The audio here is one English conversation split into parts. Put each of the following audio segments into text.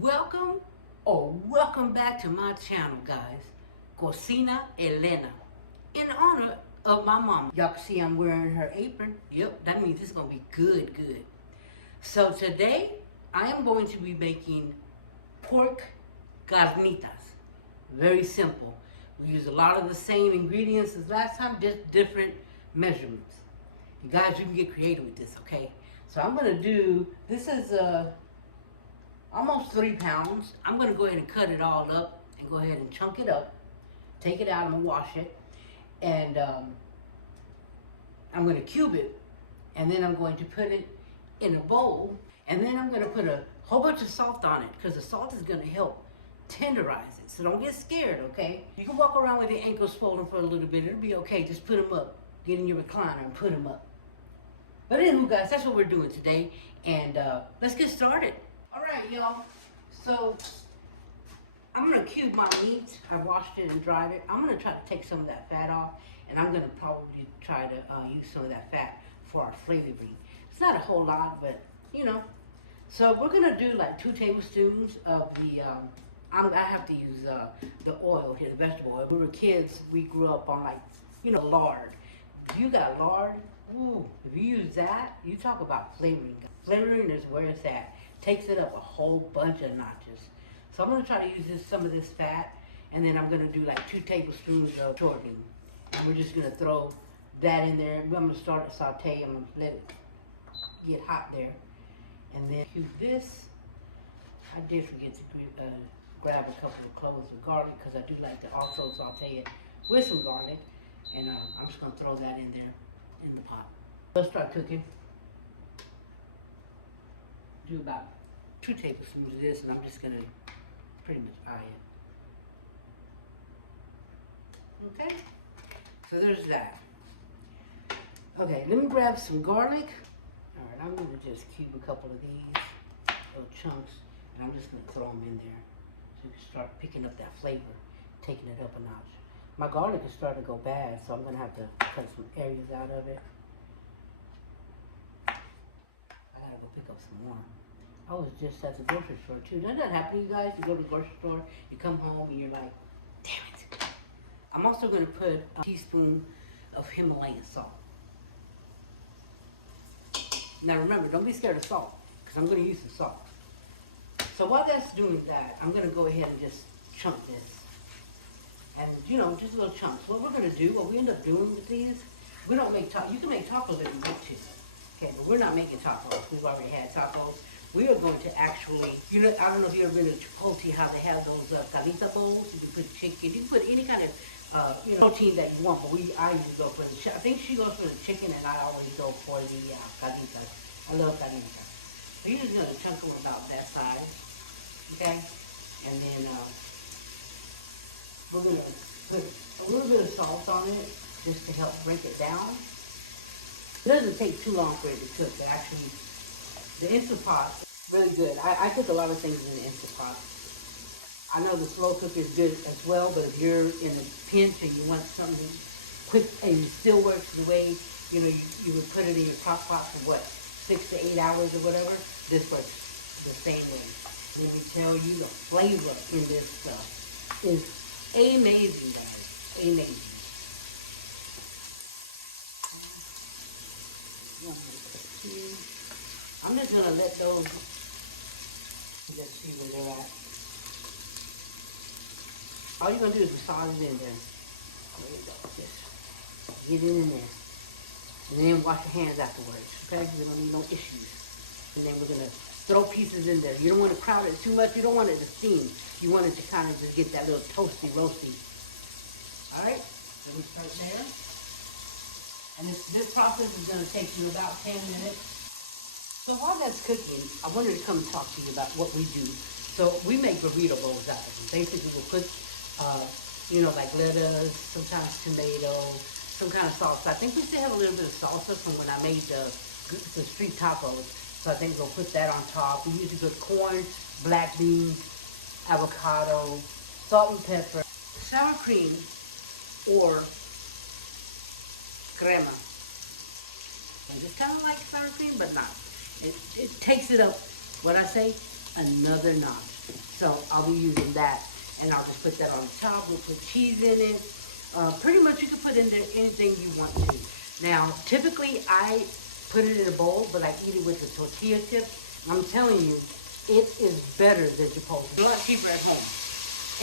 Welcome or welcome back to my channel, guys. Cocina Elena. In honor of my mama. Y'all can see I'm wearing her apron. Yep, that means it's going to be good, good. So today, I am going to be making pork carnitas. Very simple. We use a lot of the same ingredients as last time, just different measurements. You guys, you can get creative with this, okay? So I'm going to do, this is almost 3 pounds. I'm going to go ahead and cut it all up and go ahead and chunk it up. Take it out, I'm going to wash it. And I'm going to cube it. And then I'm going to put it in a bowl. And then I'm going to put a whole bunch of salt on it because the salt is going to help tenderize it. So don't get scared, okay? You can walk around with your ankles swollen for a little bit. It'll be okay. Just put them up. Get in your recliner and put them up. But anywho, guys, that's what we're doing today. And let's get started. All right, y'all. So I'm going to cube my meat. I washed it and dried it. I'm going to try to take some of that fat off. And I'm going to probably try to use some of that fat for our flavoring. It's not a whole lot, but, you know. So we're going to do like 2 tablespoons of the, I have to use the oil here, the vegetable oil. When we were kids, we grew up on like, lard. If you got lard, ooh, if you use that, you talk about flavoring. Flavoring is where it's at. Takes it up a whole bunch of notches. So I'm going to try to use some of this fat, and then I'm going to do like 2 tablespoons of shortening. And we're just going to throw that in there. I'm going to start to saute. I'm going to let it get hot there. And then cube this. I did forget to grab a couple of cloves of garlic because I do like to also saute it with some garlic. And I'm just going to throw that in there in the pot. Let's start cooking. Do about 2 tablespoons of this, and I'm just going to pretty much eye it. Okay? So there's that. Okay, let me grab some garlic. All right, I'm going to just cube a couple of these little chunks, and I'm just going to throw them in there so you can start picking up that flavor, taking it up a notch. My garlic is starting to go bad, so I'm going to have to cut some areas out of it. I got to go pick up some more. I was just at the grocery store too. Doesn't that happen to you guys? You go to the grocery store, you come home, and you're like, damn it. I'm also going to put a teaspoon of Himalayan salt. Now remember, don't be scared of salt, because I'm going to use some salt. So while that's doing that, I'm going to go ahead and just chunk this. And, just little chunks. What we're going to do, what we end up doing with these, we don't make tacos. You can make tacos if you want to. Okay, but we're not making tacos. We've already had tacos. We are going to actually, I don't know if you've ever been to Chipotle, how they have those carnita bowls. You can put chicken, you can put any kind of, protein that you want, but I usually go for the chicken. I think she goes for the chicken, and I always go for the carnitas. I love carnitas. So you're just going to chunk them about that size, okay? And then we're going to put a little bit of salt on it just to help break it down. It doesn't take too long for it to cook. It actually, the Instant Pot, really good. I cook a lot of things in the Instant Pot. I know the slow cook is good as well, but if you're in a pinch and you want something quick and it still works the way, you would put it in your crock pot for 6 to 8 hours or whatever, this works the same way. Let me tell you, the flavor in this stuff is amazing, guys. Amazing. I'm just going to let those, let's see where they're at. All you're going to do is massage it in there. There you go. Just get it in there. And then wash your hands afterwards, okay? You don't need no issues. And then we're going to throw pieces in there. You don't want to crowd it too much. You don't want it to steam. You want it to kind of just get that little toasty, roasty. All right? Let me start there. And this process is going to take you about 10 minutes. So while that's cooking, I wanted to come and talk to you about what we do. So we make burrito bowls out of them. Basically, we'll put, like lettuce, sometimes tomato, some kind of salsa. I think we still have a little bit of salsa from when I made the street tacos. So I think we'll put that on top. We usually put corn, black beans, avocado, salt and pepper, sour cream, or crema. And it's kind of like sour cream, but not. It takes it up, what I say, another notch. So I'll be using that, and I'll just put that on top. We'll put cheese in it. Pretty much you can put in there anything you want to. Now, typically I put it in a bowl, but I eat it with the tortilla chips. I'm telling you, it is better than Chipotle. It's a lot cheaper at home.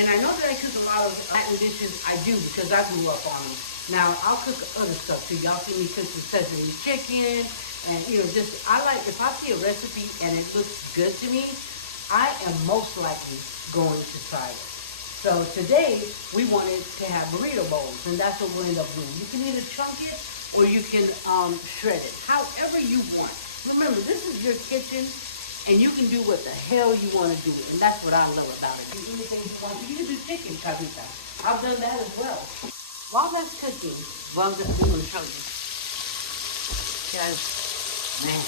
And I know that I cook a lot of Latin dishes. I do, because I grew up on them. Now, I'll cook other stuff too. Y'all see me cook some sesame chicken. And, you know, just, I like, if I see a recipe and it looks good to me, I am most likely going to try it. So today, we wanted to have burrito bowls, and that's what we'll end up doing. You can either chunk it, or you can shred it. However you want. Remember, this is your kitchen. And you can do what the hell you want to do. And that's what I love about it. Do anything you want to. You can do chicken, Carita. I've done that as well. While that's cooking, I'm going to show you. Guys, man.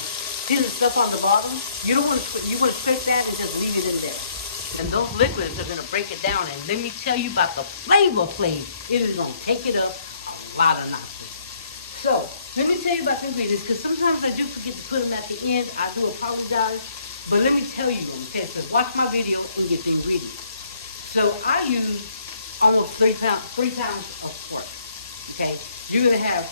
See the stuff on the bottom? You don't want to, you want to scrape that and just leave it in there. And those liquids are going to break it down. And let me tell you about the flavor. It is going to take it up a lot of notches. So, let me tell you about the ingredients, because sometimes I do forget to put them at the end. I do apologize. But let me tell you them, okay? So watch my video and get the ingredients. So I use almost 3 pounds of pork, okay? You're gonna have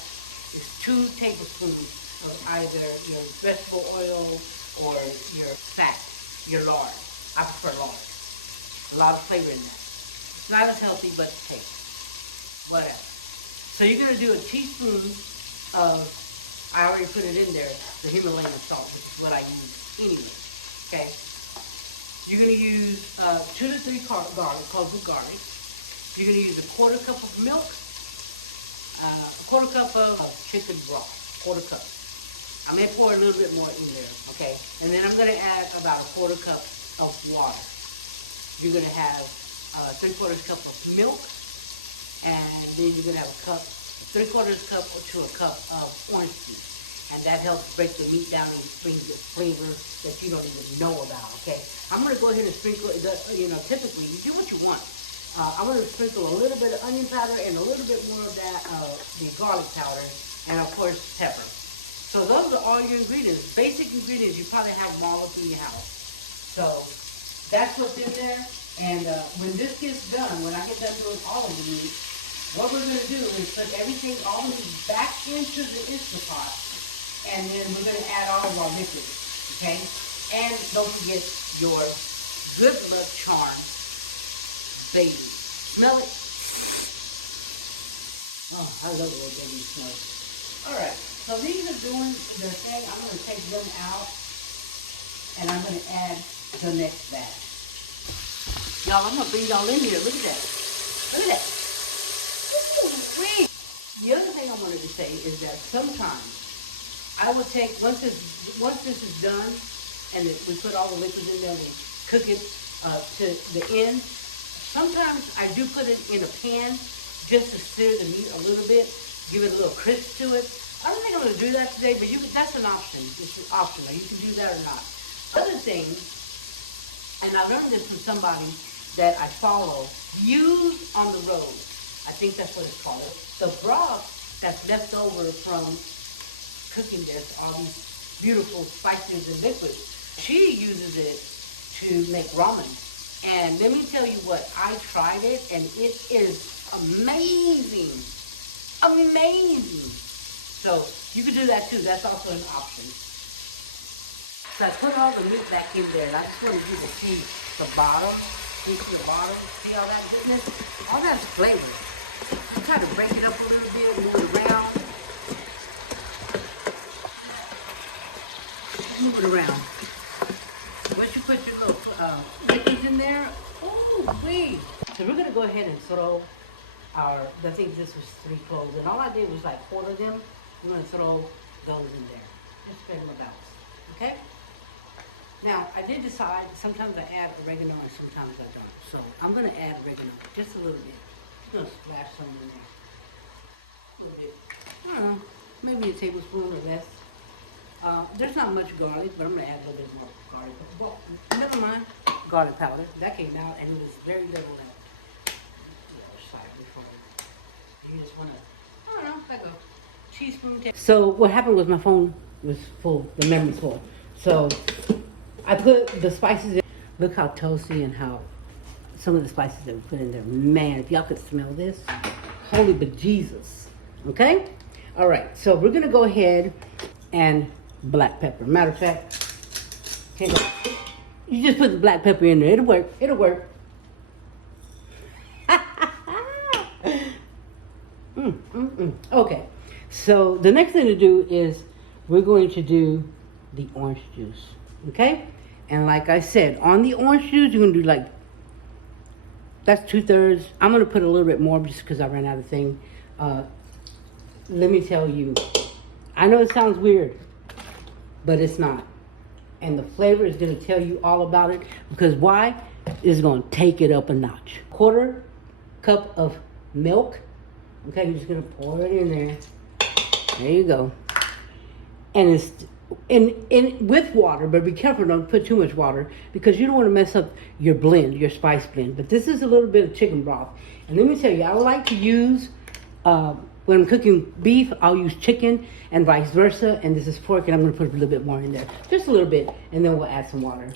2 tablespoons of either your vegetable oil or your fat, your lard. I prefer lard. A lot of flavor in that. It's not as healthy, but it tastes. Whatever. So you're gonna do a teaspoon of, I already put it in there, the Himalayan salt, which is what I use anyway. Okay, you're going to use 2 to 3 cloves of garlic. You're going to use a 1/4 cup of milk, a 1/4 cup of chicken broth, 1/4 cup. I may pour a little bit more in there, okay? And then I'm going to add about a 1/4 cup of water. You're going to have 3/4 cup of milk, and then you're going to have a cup, 3/4 cup to a cup of orange juice. And that helps break the meat down and bring the flavor that you don't even know about, okay? I'm going to go ahead and sprinkle, you know, typically, you do what you want. I'm going to sprinkle a little bit of onion powder and a little bit more of that, the garlic powder, and of course, pepper. So those are all your ingredients. Basic ingredients, you probably have them all up in your house. So that's what's in there. And when this gets done, when I get done doing all of the meat, what we're going to do is put everything, all the meat back into the Instant Pot. And then we're going to add all of our liquids, okay? And don't forget your Good Luck Charm baby. Smell it? Oh, I love the way baby smells. All right, so these are doing their thing. I'm going to take them out, and I'm going to add the next batch. Y'all, I'm going to bring y'all in here. Look at that. Look at that. Ooh, sweet. The other thing I wanted to say is that sometimes I would take, once this is done, and we put all the liquids in there, we cook it to the end. Sometimes I do put it in a pan just to stir the meat a little bit, give it a little crisp to it. I don't think I'm going to do that today, but that's an option. It's optional. You can do that or not. Other thing, and I learned this from somebody that I follow, use on the road. I think that's what it's called. The broth that's left over from cooking this, all these beautiful spices and liquids. She uses it to make ramen. And let me tell you what, I tried it and it is amazing. Amazing. So you can do that too. That's also an option. So I put all the meat back in there, and I just want you to see the bottom. See the bottom? See all that goodness? All that's flavor. You try to break it up a little bit, move it around. Move it around. Once you put your little liquids in there, oh, wait. So we're going to go ahead and throw our, I think this was 3 cloves, and all I did was like quarter them. We're going to throw those in there. Just spread them about. Okay? Now, I did decide, sometimes I add oregano and sometimes I don't. So I'm going to add oregano, just a little bit. Just going to splash some in there. A little bit. I don't know, maybe a tablespoon or less. There's not much garlic, but I'm going to add a little bit more garlic. Well, never mind. Garlic powder. That came out, and it was very little left. You just want to, I don't know, like a teaspoon. So what happened was my phone was full, the memory's full. So I put the spices in. Look how toasty and how some of the spices that we put in there. Man, if y'all could smell this, holy bejesus. Okay? All right, so we're gonna go ahead and black pepper. Matter of fact, here you go. You just put the black pepper in there. It'll work. It'll work. Okay, so the next thing to do is we're going to do the orange juice. Okay? And like I said, on the orange juice, you're going to do like, that's 2/3. I'm going to put a little bit more just because I ran out of thing. Let me tell you, I know it sounds weird, but it's not. And the flavor is going to tell you all about it, because why? It's going to take it up a notch. 1/4 cup of milk. Okay, you're just going to pour it in there. There you go. And it's in with water, but be careful, don't put too much water, because you don't want to mess up your blend, your spice blend. But this is a little bit of chicken broth. And let me tell you, I like to use, when I'm cooking beef, I'll use chicken and vice versa. And this is pork, and I'm going to put a little bit more in there. Just a little bit, and then we'll add some water.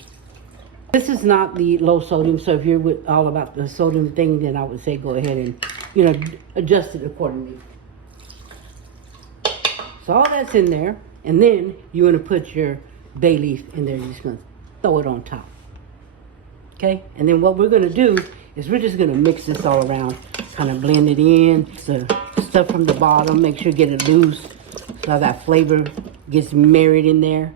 This is not the low sodium, so if you're all about the sodium thing, then I would say go ahead and, you know, adjust it accordingly. So all that's in there. And then you want to put your bay leaf in there. You're just going to throw it on top. Okay? And then what we're going to do is we're just going to mix this all around. Kind of blend it in. So stuff from the bottom. Make sure you get it loose, so that flavor gets married in there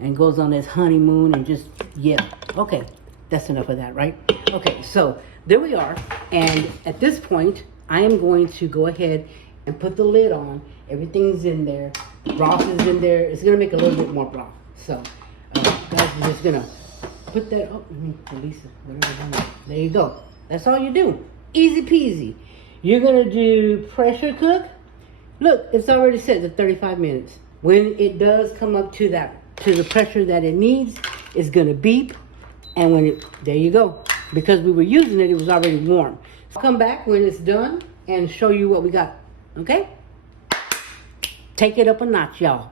and goes on this honeymoon and just, yeah. Okay. That's enough of that, right? Okay. So there we are. And at this point, I am going to go ahead and put the lid on. Everything's in there. The broth is in there. It's going to make a little bit more broth. So, guys, I'm just going to put that up. Let me release it. Whatever. There you go. That's all you do. Easy peasy. You're going to do pressure cook. Look, it's already set to 35 minutes. When it does come up to the pressure that it needs, it's going to beep. And when it, there you go. Because we were using it, it was already warm. So come back when it's done and show you what we got. Okay? Take it up a notch, y'all.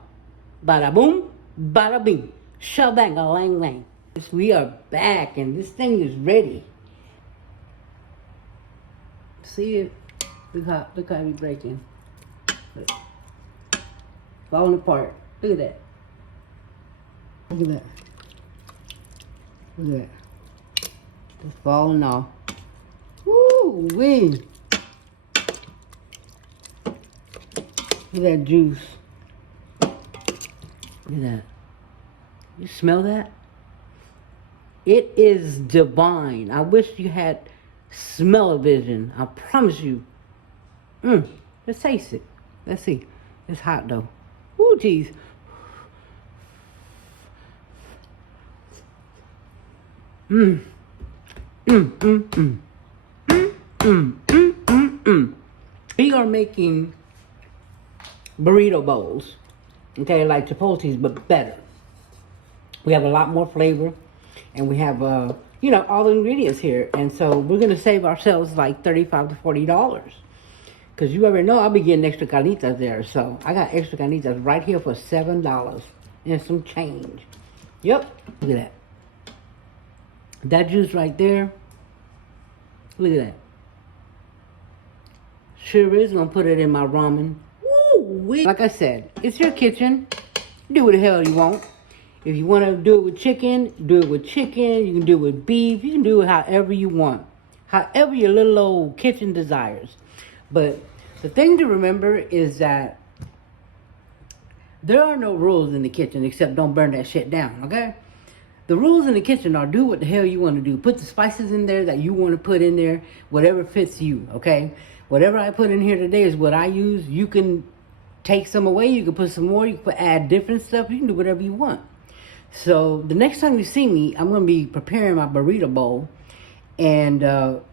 Bada boom, bada bing. Shabang-a-lang-lang. We are back, and this thing is ready. See it? Look how we breaking. Look. Falling apart. Look at that. Look at that. Look at that. It's falling off. Woo wee. Look at that juice. Look at that. You smell that? It is divine. I wish you had smell-o-vision. I promise you. Let's taste it. Let's see. It's hot though. Ooh, geez. We are making burrito bowls, okay, like Chipotle's, but better. We have a lot more flavor, and we have, you know, all the ingredients here. And so we're going to save ourselves like $35 to $40. Because you already know I'll be getting extra carnitas there. So I got extra carnitas right here for $7 and some change. Yep, look at that. That juice right there. Look at that. Sure is going to put it in my ramen. Like I said, it's your kitchen. Do what the hell you want. If you want to do it with chicken, do it with chicken. You can do it with beef. You can do it however you want. However your little old kitchen desires. But the thing to remember is that there are no rules in the kitchen except don't burn that shit down, okay? The rules in the kitchen are do what the hell you want to do. Put the spices in there that you want to put in there. Whatever fits you, okay? Whatever I put in here today is what I use. You can take some away, you can put some more, you can add different stuff, you can do whatever you want. So the next time you see me, I'm going to be preparing my burrito bowl. And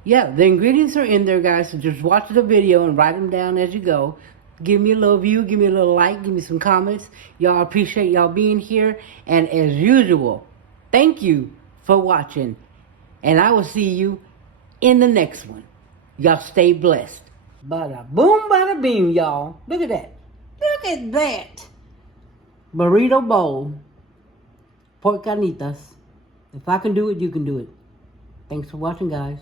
yeah, the ingredients are in there, guys, so just watch the video and write them down as you go. Give me a little view, give me a little like, give me some comments. Y'all, appreciate y'all being here. And as usual, thank you for watching. And I will see you in the next one. Y'all stay blessed. Bada boom, bada beam, y'all. Look at that. Look at that. Burrito bowl. Pork carnitas. If I can do it, you can do it. Thanks for watching, guys.